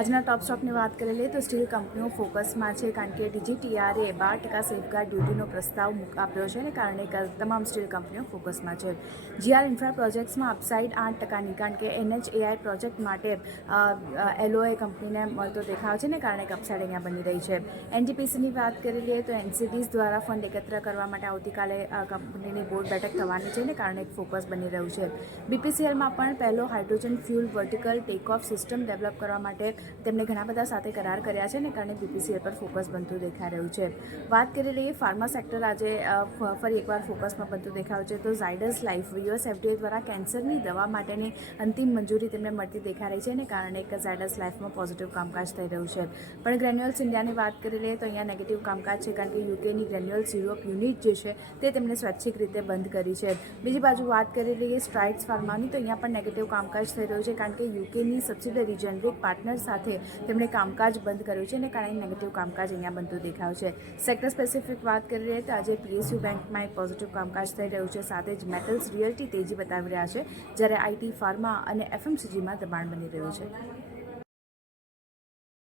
આજના ટોપ સ્ટોકની વાત કરી લઈએ તો સ્ટીલ કંપનીઓ ફોકસમાં છે, કારણ કે ડીજીટીઆરએ 12% સેફગાર્ડ ડ્યુટીનો પ્રસ્તાવ આપ્યો છે, અને કારણે તમામ સ્ટીલ કંપનીઓ ફોકસમાં છે. જીઆર ઇન્ફ્રા પ્રોજેક્ટ્સમાં અપસાઇડ 8%ની, કારણ કે એનએચએઆઈ પ્રોજેક્ટ માટે એલઓએ કંપનીને મળતો દેખાવ છે, ને કારણે અપસાઇડ અહીંયા બની રહી છે. એનટીપીસીની વાત કરી લઈએ તો એનસીડીઝ દ્વારા ફંડ એકત્ર કરવા માટે આવતીકાલે કંપનીની બોર્ડ બેઠક થવાની છે, ને કારણે એક ફોકસ બની રહ્યું છે. બીપીસીએલમાં પણ પહેલો hydrogen fuel vertical take-off system develop કરવા માટે તેમણે ઘણા બધા સાથે કરાર કર્યા છે, ને કારણે બીપીસીએલ પર ફોકસ બનતું દેખાઈ રહ્યું છે. વાત કરી લઈએ ફાર્મા સેક્ટર આજે ફરી એકવાર ફોકસમાં બનતું દેખાયું છે, તો ઝાયડસ લાઇફ યુએસ એફડીએ દ્વારા કેન્સરની દવા માટેની અંતિમ મંજૂરી તેમને મળતી દેખાઈ રહી છે, અને કારણે એક ઝાયડસ લાઇફમાં પોઝિટિવ કામકાજ થઈ રહ્યું છે. પણ ગ્રેન્યુઅલ્સ ઇન્ડિયાની વાત કરી લઈએ તો અહીંયા નેગેટિવ કામકાજ છે, કારણ કે યુકેની ગ્રેન્યુઅલ્સ યુરોપ યુનિટ જે છે તે તેમણે સ્વૈચ્છિક રીતે બંધ કરી છે. બીજી બાજુ વાત કરી લઈએ સ્ટ્રાઇડ્સ ફાર્માની, તો અહીંયા પણ નેગેટિવ કામકાજ થઈ રહ્યું છે, કારણ કે યુકેની સબસિડરી જેનરિક પાર્ટનર સાથે તેમણે કામકાજ બંધ કર્યું છે, અને કારણે નેગેટિવ કામકાજ અહીંયા બનતું દેખાયું છે. સેક્ટર સ્પેસિફિક વાત કરી લઈએ તો આજે પીએસયુ બેંકમાં એક પોઝિટિવ કામકાજ થઈ રહ્યું છે, સાથે જ મેટલ્સ રિયલ્ટી તેજી બતાવી રહ્યા છે, જ્યારે આઈટી ફાર્મા અને એફએમસીજીમાં દબાણ બની રહ્યું છે.